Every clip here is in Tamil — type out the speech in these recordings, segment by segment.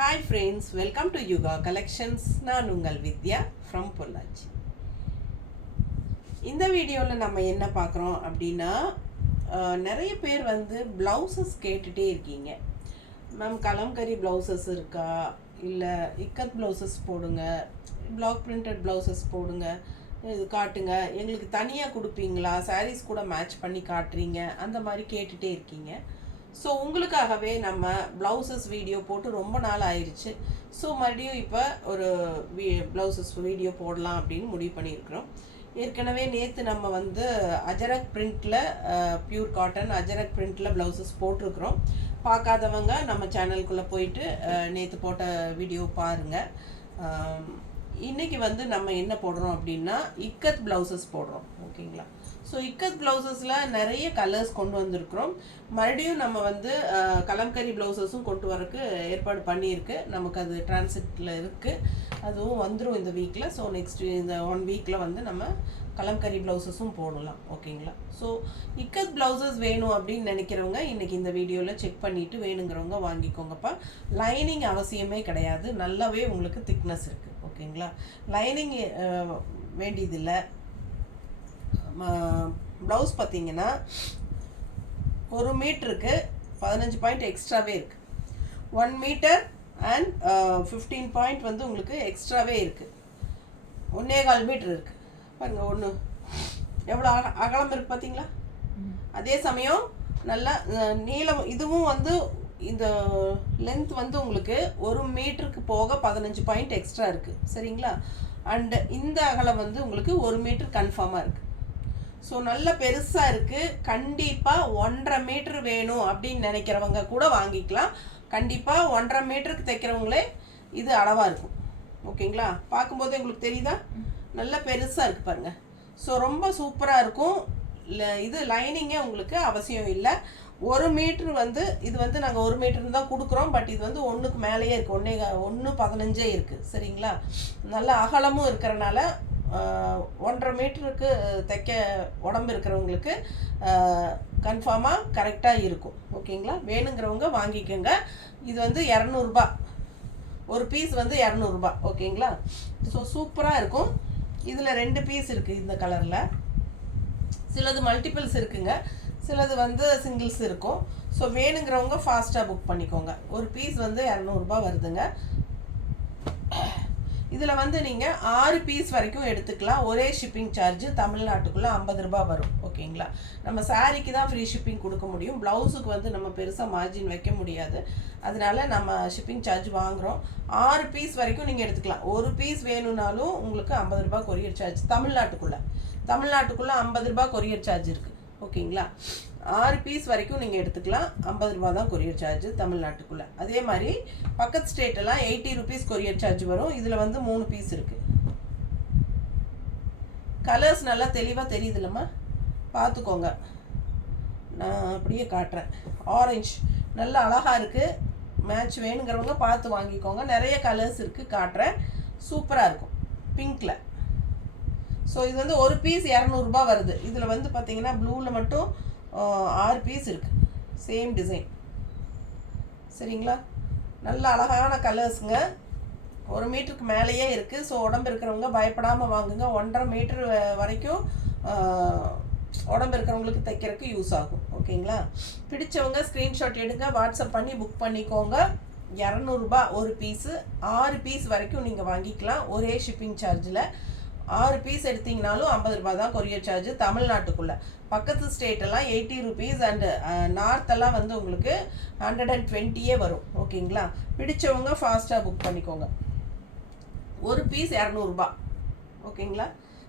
Hi friends, welcome to Yuga Collections. நான் உங்கள் வித்யா from பொள்ளாச்சி. இந்த வீடியோவில் நம்ம என்ன பார்க்குறோம் அப்படின்னா நிறைய பேர் வந்து ப்ளவுசஸ் கேட்டுகிட்டே இருக்கீங்க. மேம் கலம்கரி ப்ளவுசஸ் இருக்கா, இல்லை இக்கத் ப்ளவுசஸ் போடுங்க, பிளாக் பிரிண்டட் ப்ளவுசஸ் போடுங்க, இது காட்டுங்க, எங்களுக்கு தனியாக கொடுப்பீங்களா, சாரீஸ் கூட மேட்ச் பண்ணி காட்டுறீங்க, அந்த மாதிரி கேட்டுகிட்டே இருக்கீங்க. ஸோ உங்களுக்காகவே நம்ம ப்ளவுசஸ் வீடியோ போட்டு ரொம்ப நாள் ஆயிடுச்சு. ஸோ மறுபடியும் இப்போ ஒரு ப்ளவுசஸ் வீடியோ போடலாம் அப்படின்னு முடிவு பண்ணியிருக்கிறோம். ஏற்கனவே நேற்று நம்ம வந்து Ajrak பிரிண்டில் pure cotton Ajrak பிரிண்டில் blouses போட்டிருக்கிறோம். பார்க்காதவங்க நம்ம சேனலுக்குள்ளே போயிட்டு நேற்று போட்ட வீடியோ பாருங்கள். இன்றைக்கி வந்து நம்ம என்ன போடுறோம் அப்படின்னா இக்கத் ப்ளவுசஸ் போடுறோம். ஓகேங்களா? ஸோ இக்கத் ப்ளவுசஸில் நிறைய கலர்ஸ் கொண்டு வந்திருக்கிறோம். மறுபடியும் நம்ம வந்து கலம்கரி ப்ளவுசஸும் கொண்டு வரக்கு ஏற்பாடு பண்ணியிருக்கு. நமக்கு அது டிரான்சிட்டில் இருக்குது, அதுவும் வந்துடும் இந்த வீக்கில். ஸோ நெக்ஸ்ட் இந்த 1 வீக்கில் வந்து நம்ம கலம்கரி ப்ளவுசஸும் போடலாம். ஓகேங்களா? ஸோ இக்கத் ப்ளவுசஸ் வேணும் அப்படின்னு நினைக்கிறவங்க இன்றைக்கி இந்த வீடியோவில் செக் பண்ணிவிட்டு வேணுங்கிறவங்க வாங்கிக்கோங்கப்பா. லைனிங் அவசியமே கிடையாது, நல்லாவே உங்களுக்கு திக்னஸ் இருக்குது. ஓகேங்களா? லைனிங் வேண்டியதில்லை. ப்ளவுஸ் பார்த்தீங்கன்னா 1 மீட்டருக்கு 15 பாயிண்ட் எக்ஸ்ட்ராவே இருக்குது. 1 மீட்டர் அண்ட் 15 பாயிண்ட் வந்து உங்களுக்கு எக்ஸ்ட்ராவே இருக்குது. 1.25 மீட்டர் இருக்குது பாருங்கள். ஒன்று எவ்வளோ அகலம் இருக்குது பார்த்தீங்களா? அதே சமயம் நல்லா நீளம். இதுவும் வந்து இந்த லென்த் வந்து உங்களுக்கு 1 மீட்டருக்கு போக 15 பாயிண்ட் எக்ஸ்ட்ரா இருக்குது. சரிங்களா? அண்டு இந்த அகலம் வந்து உங்களுக்கு 1 மீட்டர் கன்ஃபார்மாக இருக்குது. ஸோ நல்ல பெருசாக இருக்குது. கண்டிப்பாக 1.5 மீட்ரு வேணும் அப்படின்னு நினைக்கிறவங்க கூட வாங்கிக்கலாம். கண்டிப்பாக 1.5 மீட்டருக்கு தைக்கிறவங்களே இது அளவாக இருக்கும். ஓகேங்களா? பார்க்கும்போது உங்களுக்கு தெரியுதா? நல்ல பெருசாக இருக்குது பாருங்கள். ஸோ ரொம்ப சூப்பராக இருக்கும். இது லைனிங்கே உங்களுக்கு அவசியம் இல்லை. 1 மீட்ரு வந்து இது வந்து நாங்கள் 1 மீட்டர் தான் கொடுக்குறோம். பட் இது வந்து 1க்கு மேலேயே இருக்குது. 1.15 இருக்குது. சரிங்களா? நல்ல அகலமும் இருக்கிறனால 1.5 மீட்டருக்கு தைக்க உடம்பு இருக்கிறவங்களுக்கு கன்ஃபார்மாக கரெக்டாக இருக்கும். ஓகேங்களா? வேணுங்கிறவங்க வாங்கிக்கோங்க. இது வந்து 200 ரூபா ஒரு பீஸ், வந்து 200 ரூபா. ஓகேங்களா? ஸோ சூப்பராக இருக்கும். இதில் 2 பீஸ் இருக்குது இந்த கலரில். சிலது மல்டிபிள்ஸ் இருக்குங்க, சிலது வந்து சிங்கிள்ஸ் இருக்கும். ஸோ வேணுங்கிறவங்க ஃபாஸ்ட்டாக புக் பண்ணிக்கோங்க. ஒரு பீஸ் வந்து 200 ரூபா வருதுங்க. இதில் வந்து நீங்கள் 6 பீஸ் வரைக்கும் எடுத்துக்கலாம். ஒரே ஷிப்பிங் சார்ஜ் தமிழ்நாட்டுக்குள்ளே 50 ரூபா வரும். ஓகேங்களா? நம்ம சாரீக்கு தான் ஃப்ரீ ஷிப்பிங் கொடுக்க முடியும். ப்ளவுஸுக்கு வந்து நம்ம பெருசாக மார்ஜின் வைக்க முடியாது. அதனால நம்ம ஷிப்பிங் சார்ஜ் வாங்குகிறோம். 6 பீஸ் வரைக்கும் நீங்கள் எடுத்துக்கலாம். ஒரு பீஸ் வேணும்னாலும் உங்களுக்கு 50 ரூபா கொரியர் சார்ஜ். தமிழ்நாட்டுக்குள்ளே 50 ரூபா கொரியர் சார்ஜ் இருக்குது. ஓகேங்களா? 6 பீஸ் வரைக்கும் நீங்கள் எடுத்துக்கலாம். 50 ரூபா தான் கொரியர் சார்ஜ் தமிழ்நாட்டுக்குள்ளே. அதே மாதிரி பக்கத்து ஸ்டேட்டெல்லாம் 80 ருபீஸ் கொரியர் சார்ஜ் வரும். இதில் வந்து 3 பீஸ் இருக்குது. கலர்ஸ் நல்லா தெளிவாக தெரியுது இல்லைம்மா? பார்த்துக்கோங்க. நான் அப்படியே காட்டுறேன். ஆரஞ்சு நல்ல அழகாக இருக்குது. மேட்ச் வேணுங்கிறவங்க பார்த்து வாங்கிக்கோங்க. நிறைய கலர்ஸ் இருக்குது, காட்டுறேன். சூப்பராக இருக்கும். பிங்க்கில். ஸோ இது வந்து ஒரு பீஸ் 200 ரூபா வருது. இதில் வந்து பார்த்தீங்கன்னா ப்ளூவில் மட்டும் 6 பீஸ் இருக்குது. Same design. சரிங்களா? நல்ல அழகான கலர்ஸுங்க. 1 மீட்டருக்கு மேலேயே இருக்குது. ஸோ உடம்பு இருக்கிறவங்க பயப்படாமல் வாங்குங்க. 1.5 மீட்டர் வரைக்கும் உடம்பு இருக்கிறவங்களுக்கு தைக்கிறதுக்கு யூஸ் ஆகும். ஓகேங்களா? பிடிச்சவங்க ஸ்க்ரீன்ஷாட் எடுங்க, வாட்ஸ்அப் பண்ணி புக் பண்ணிக்கோங்க. 200 ரூபா ஒரு பீஸு. 6 பீஸ் வரைக்கும் நீங்கள் வாங்கிக்கலாம் ஒரே ஷிப்பிங் சார்ஜில். 6 பீஸ் எடுத்திங்கனாலும் 50 ரூபா தான் கொரியர் சார்ஜ் தமிழ்நாட்டுக்குள்ளே. பக்கத்து ஸ்டேட்டெல்லாம் 80 ருபீஸ் அண்டு நார்த்தெல்லாம் வந்து உங்களுக்கு 120 வரும். ஓகேங்களா? பிடிச்சவங்க ஃபாஸ்ட்டாக புக் பண்ணிக்கோங்க. ஒரு பீஸ் 200 ரூபா. ஓகேங்களா?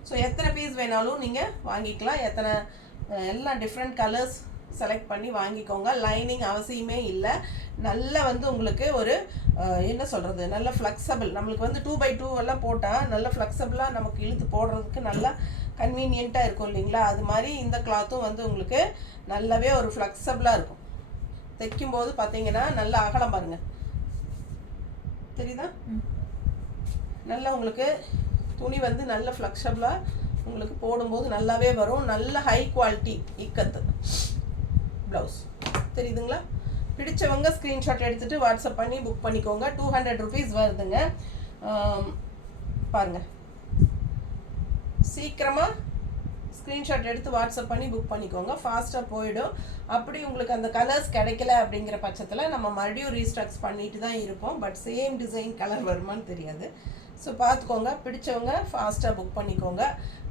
ஸோ எத்தனை பீஸ் வேணாலும் நீங்கள் வாங்கிக்கலாம். எல்லாம் டிஃப்ரெண்ட் கலர்ஸ் செலக்ட் பண்ணி வாங்கிக்கோங்க. லைனிங் அவசியமே இல்லை. நல்ல வந்து உங்களுக்கு ஒரு என்ன சொல்கிறது, நல்ல ஃப்ளெக்சபிள். நம்மளுக்கு வந்து 2x2 எல்லாம் போட்டால் நல்ல ஃப்ளெக்சபிளாக நமக்கு இழுத்து போடுறதுக்கு நல்லா கன்வீனியண்ட்டாக இருக்கும் இல்லைங்களா? அது மாதிரி இந்த கிளாத்தும் வந்து உங்களுக்கு நல்லாவே ஒரு ஃப்ளெக்சபிளாக இருக்கும். தைக்கும்போது பார்த்தீங்கன்னா நல்ல அகலம் பாருங்கள், தெரியுதா? நல்லா உங்களுக்கு துணி வந்து நல்ல ஃப்ளெக்சபிளாக உங்களுக்கு போடும்போது நல்லாவே வரும். நல்ல ஹை குவாலிட்டி இக்கத்து ப்ளவுஸ். தெரியுதுங்களா? பிடிச்சவங்க ஸ்க்ரீன்ஷாட் எடுத்துகிட்டு வாட்ஸ்அப் பண்ணி புக் பண்ணிக்கோங்க. 200 ருபீஸ் வருதுங்க. பாருங்கள், சீக்கிரமாக ஸ்க்ரீன்ஷாட் எடுத்து வாட்ஸ்அப் பண்ணி புக் பண்ணிக்கோங்க. ஃபாஸ்ட்டாக போயிடும். அப்படி உங்களுக்கு அந்த கலர்ஸ் கிடைக்கல அப்படிங்கிற பட்சத்தில் நம்ம மறுபடியும் ரீஸ்டாக்ஸ் பண்ணிட்டு தான் இருப்போம். பட் சேம் டிசைன் கலர் வருமானு தெரியாது. ஸோ பார்த்துக்கோங்க. பிடிச்சவங்க ஃபாஸ்ட்டாக புக் பண்ணிக்கோங்க.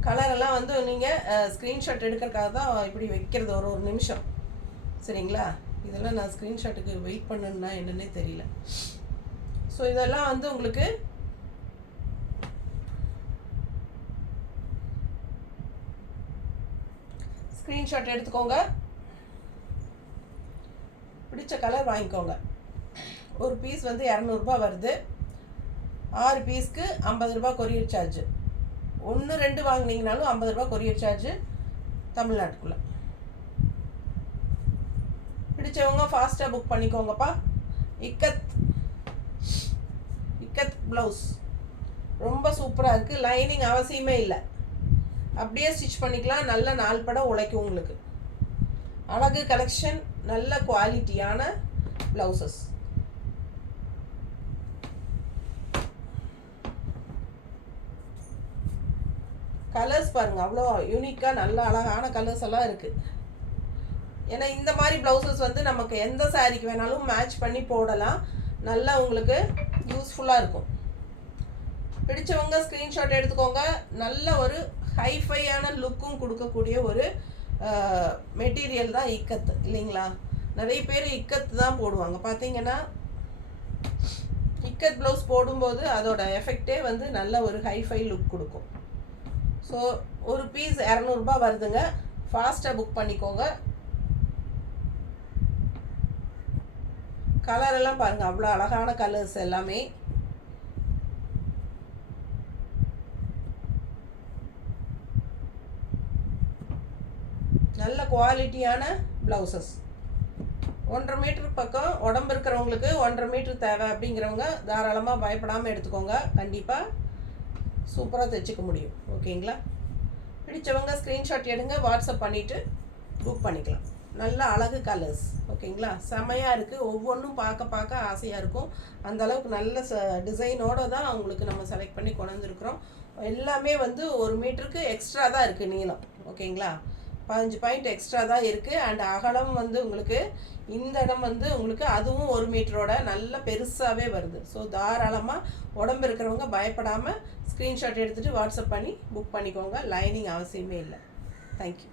கலரெல்லாம் வந்து நீங்கள் ஸ்க்ரீன்ஷாட் எடுக்கிறதுக்காக தான் இப்படி வைக்கிறது ஒரு நிமிஷம். சரிங்களா? இதெல்லாம் நான் ஸ்க்ரீன்ஷாட்டுக்கு வெயிட் பண்ணணுன்னா என்னன்னே தெரியல. ஸோ இதெல்லாம் வந்து உங்களுக்கு ஸ்க்ரீன்ஷாட் எடுத்துக்கோங்க. பிடிச்ச கலர் வாங்கிக்கோங்க. ஒரு பீஸ் வந்து 200 வருது. 6 பீஸ்க்கு 50 ரூபா கொரியர் சார்ஜ். 1 2 வாங்கினீங்கனாலும் 50 ரூபா கொரியர் சார்ஜ் தமிழ்நாட்டுக்குள்ளே. பிடிச்சவங்க ஃபாஸ்ட்டாக புக் பண்ணிக்கோங்கப்பா. இக்கத் ப்ளவுஸ் ரொம்ப சூப்பராக இருக்குது. லைனிங் அவசியமே இல்லை, அப்படியே ஸ்டிச் பண்ணிக்கலாம். நல்ல 4 படம் உழைக்கும் உங்களுக்கு. அழகு கலெக்ஷன், நல்ல குவாலிட்டியான ப்ளவுசஸ். கலர்ஸ் பாருங்கள், அவ்வளோ யூனிக்காக நல்ல அழகான கலர்ஸ் எல்லாம் இருக்குது. ஏன்னா இந்த மாதிரி ப்ளவுசஸ் வந்து நமக்கு எந்த சாரீக்கு வேணாலும் மேட்ச் பண்ணி போடலாம். நல்லா உங்களுக்கு யூஸ்ஃபுல்லாக இருக்கும். பிடிச்சவங்க ஸ்க்ரீன்ஷாட் எடுத்துக்கோங்க. நல்ல ஒரு ஹைஃபையான லுக்கும் கொடுக்கக்கூடிய ஒரு மெட்டீரியல் தான் இக்கத்து, இல்லைங்களா? நிறைய பேர் இக்கத்து தான் போடுவாங்க. பார்த்தீங்கன்னா இக்கத் ப்ளவுஸ் போடும்போது அதோட எஃபெக்டே வந்து நல்ல ஒரு ஹைஃபை லுக் கொடுக்கும். ஸோ ஒரு பீஸ் 200 வருதுங்க. ஃபாஸ்ட்டாக புக் பண்ணிக்கோங்க. கலர் எல்லாம் பாருங்கள், அவ்வளோ அழகான கலர்ஸ் எல்லாமே. நல்ல குவாலிட்டியான ப்ளவுசஸ். 1.5 மீட்டர் பக்கம் உடம்பு இருக்கிறவங்களுக்கு 1.5 மீட்டர் தேவை அப்படிங்கிறவங்க தாராளமாக பயப்படாமல் எடுத்துக்கோங்க. கண்டிப்பாக சூப்பராக தைச்சிக்க முடியும். ஓகேங்களா? பிடிச்சவங்க ஸ்க்ரீன்ஷாட் எடுங்க, வாட்ஸ்அப் பண்ணிவிட்டு புக் பண்ணிக்கலாம். நல்ல அழகு கலர்ஸ். ஓகேங்களா? செமையாக இருக்குது. ஒவ்வொன்றும் பார்க்க ஆசையாக இருக்கும். அந்தளவுக்கு நல்ல டிசைனோடு தான் அவங்களுக்கு நம்ம செலக்ட் பண்ணி கொண்டு வந்துருக்குறோம். எல்லாமே வந்து 1 மீட்டருக்கு எக்ஸ்ட்ரா தான் இருக்குது நீளம். ஓகேங்களா? 15 பாயிண்ட் எக்ஸ்ட்ரா தான் இருக்குது. அண்ட் அகலம் வந்து உங்களுக்கு இந்த இடம் வந்து உங்களுக்கு அதுவும் 1 மீட்டரோட நல்ல பெருசாகவே வருது. ஸோ தாராளமாக உடம்பு இருக்கிறவங்க பயப்படாமல் ஸ்க்ரீன்ஷாட் எடுத்துகிட்டு வாட்ஸ்அப் பண்ணி புக் பண்ணிக்கோங்க. லைனிங் அவசியமே இல்லை. தேங்க்யூ.